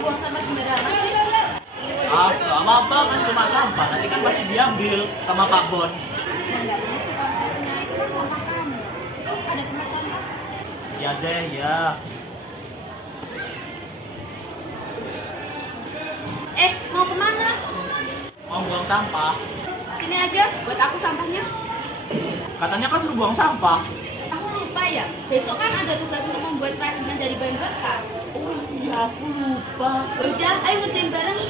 buang sampah sembarangan sih? Ah, gak apa-apa kan cuma sampah. Nanti kan pasti diambil sama Pak Bon. Ya nggak gitu konsepnya, itu kan sampah kamu. Itu ada tempat sampah. Ya deh, ya. Mau kemana? Mau buang sampah. Sini aja, buat aku sampahnya. Katanya kan suruh buang sampah. Aku lupa ya, besok kan ada tugas untuk membuat kerajinan dari bahan bekas. Oh iya, aku lupa. Udah, ayo ngerjain bareng.